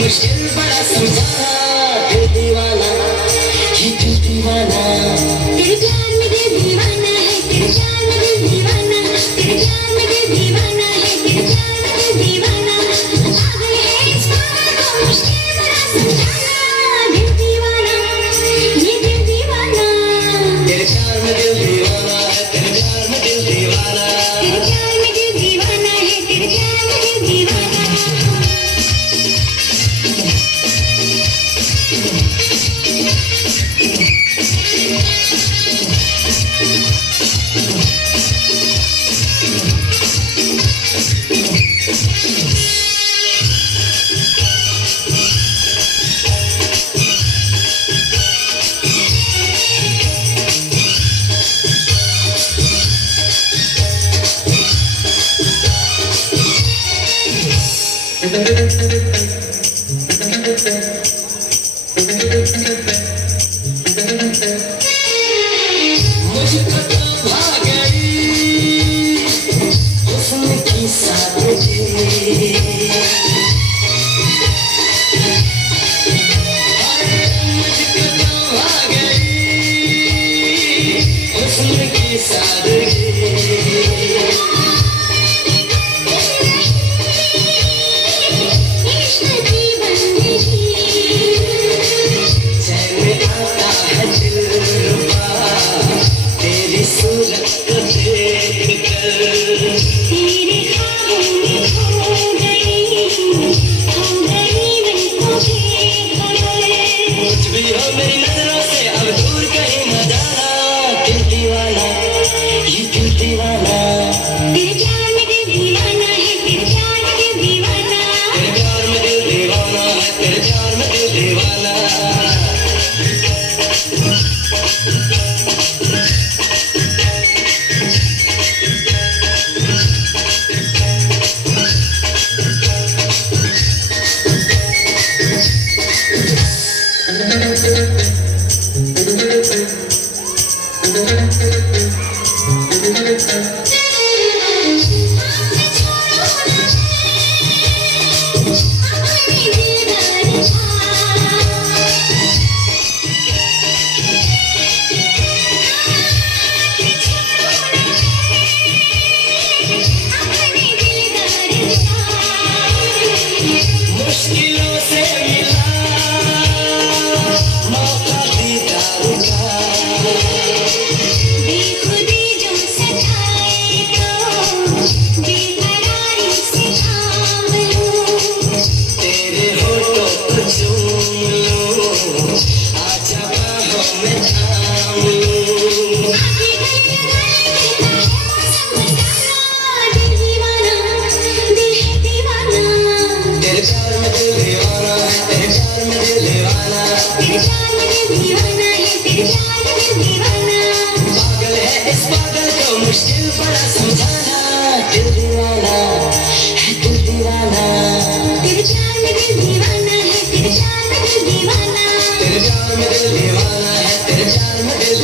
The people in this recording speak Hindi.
मुश्किल बड़ा समझाना दिल दीवाना ये दिल दीवाना तेरे प्यार में दिल दीवाना है तेरे प्यार में दिल दीवाना तेरे प्यार में दिल दीवाना है तेरे प्यार में दिल दीवाना पागल है इस पागल को मुश्किल बड़ा समझाना दिल दीवाना ये दिल दीवाना तेरे प्यार में दिल दीवाना है तेरे प्यार में दिल दीवाना तेरे प्यार में दिल दीवाना है तेरे प्यार में दिल दीवाना मुझको तो भाग गई हुस्न की सादगी मुझको तो भाग गई हुस्न की सादगी मुश्किलों से मिला मौका दीदार का बेखुदी जो सताए तो बेकरारी से थाम लूं तेरे होठों को चूम लूं आजा बाहों में थाम लूं तेरे प्यार में दिल दीवाना है तेरे प्यार में दिल दीवाना तेरे प्यार में दिल दीवाना है तेरे प्यार में दिल दीवाना पागल है इस पागल को मुश्किल बड़ा समझाना दिल दीवाना है दिल दीवाना तेरे प्यार में दिल दीवाना है तेरे प्यार में दिल दीवाना तेरे प्यार में दिल दीवाना है तेरे प्यार में दिल